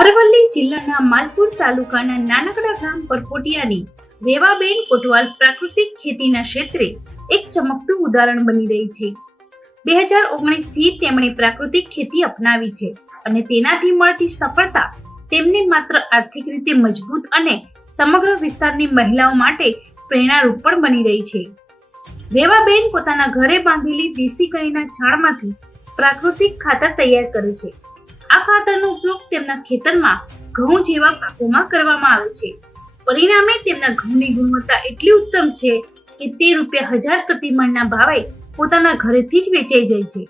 અરવલ્લી જિલ્લાના માલપુર તાલુકાના નાનકડા ગામ પરપોટિયાની રેવાબેન કોટવાલ પ્રાકૃતિક ખેતીના ક્ષેત્રે એક ચમકતું ઉદાહરણ બની રહી છે। 2019 થી તેમણે પ્રાકૃતિક ખેતી અપનાવી છે અને તેનાથી મળતી સફળતા તેમને માત્ર આર્થિક રીતે મજબૂત અને સમગ્ર વિસ્તારની મહિલાઓ માટે પ્રેરણારૂપ પણ બની રહી છે। રેવાબેન પોતાના ઘરે બાંધેલી દેશી ગાયના છાણમાંથી પ્રાકૃતિક ખાતર તૈયાર કરે છે। આ ખાતરનો ઉપયોગ તેમના ખેતરમાં ઘઉં જેવા પાકોમાં કરવામાં આવે છે। પરિણામે તેમના ઘઉંની ગુણવત્તા એટલી ઉત્તમ છે કે તે ₹1000 પ્રતિ મણના ભાવે પોતાના ઘરેથી જ વેચાઈ જાય છે।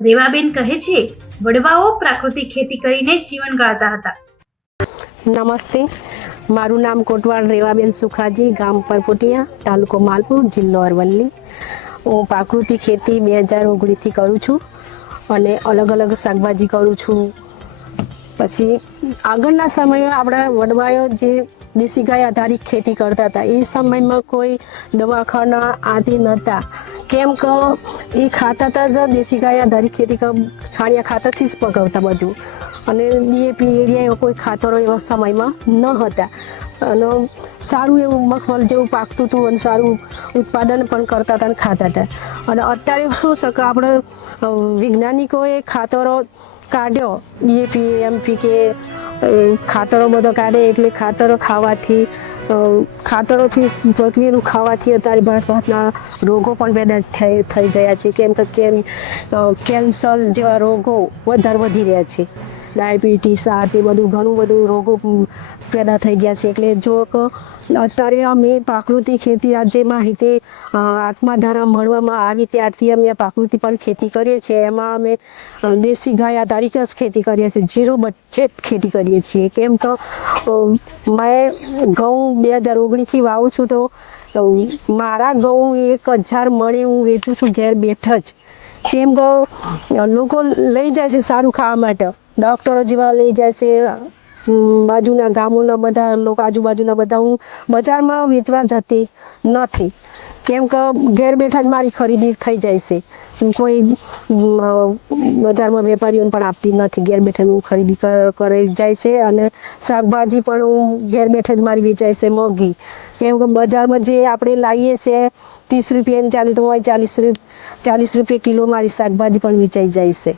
રેવાબેન કહે છે, વડવાઓ પ્રાકૃતિક ખેતી કરીને જીવન ગાળતા હતા। નમસ્તે, મારું નામ કોટવાલ રેવાબેન સુખાજી, ગામ પરપોટિયા, તાલુકો માલપુર, જિલ્લો અરવલ્લી। હું પ્રાકૃતિક ખેતી 2019થી કરું છું અને અલગ અલગ શાકભાજી કરું છું। પછી આગળના સમયમાં આપણા વડવાઓ જે દેશી ગાય આધારિત ખેતી કરતા હતા, એ સમયમાં કોઈ દવાખાના આદિ નહોતા, કેમ કે એ ખાતા હતા જ દેશી ગાય આધારિત ખેતી છાણિયા ખાતરથી જ પકવતા બધું, અને ડીએપી એરિયા કોઈ ખાતરો એવા સમયમાં ન હતા અને સારું એવું મગફળ જેવું પાકતું હતું અને સારું ઉત્પાદન પણ કરતા હતા અને ખાતા હતા। અને અત્યારે શું છે કે આપણે વૈજ્ઞાનિકોએ ખાતરો કાઢ્યો, ડીએપી એમપીકે ખાતરો બધો કાઢે, એટલે ખાતરો ખાવાથી ખાતરોથી પ્રક્રિયાનું ખાવાથી અત્યારે ભાતના રોગો પણ પેદા થઈ ગયા છે, કેમ કે કેન્સર જેવા રોગો વધારે વધી રહ્યા છે, ડાયાબિટીસ આ તે બધું ઘણું બધું રોગો પેદા થઈ ગયા છે। એટલે જો કે અત્યારે અમે પ્રાકૃતિક ખેતી આજે માહિતી આત્મા દ્વારા મળવામાં આવી ત્યારથી અમે પ્રાકૃતિક પણ ખેતી કરીએ છીએ। એમાં અમે દેશી ગાય આધારિત જ ખેતી કરીએ છીએ, ઝીરો બજેટ ખેતી કરીએ છીએ, કેમ તો મેં ઘઉં 2019થી વાવું છું, તો મારા ઘઉં 1000 મણે હું વેચું છું ઘેર બેઠા જ, કેમ કે લોકો લઈ જાય છે સારું ખાવા માટે, ડૉક્ટરો જેવા લઈ જાય છે, બાજુના ગામોના બધા લોકો, આજુબાજુના બધા। હું બજારમાં વેચવા જતી નથી, કેમ કે ઘેર બેઠા જ મારી ખરીદી થઈ જાય છે, કોઈ બજારમાં વેપારીઓને પણ આપતી નથી, ઘેર બેઠા હું ખરીદી કરી જાય છે। અને શાકભાજી પણ હું ઘેર બેઠા જ મારી વેચાય છે મોંઘી, કેમ કે બજારમાં જે આપણે લાવીએ છીએ 30 રૂપિયાની ચાલી તો 40 રૂપિયા કિલો મારી શાકભાજી પણ વેચાઈ જાય છે।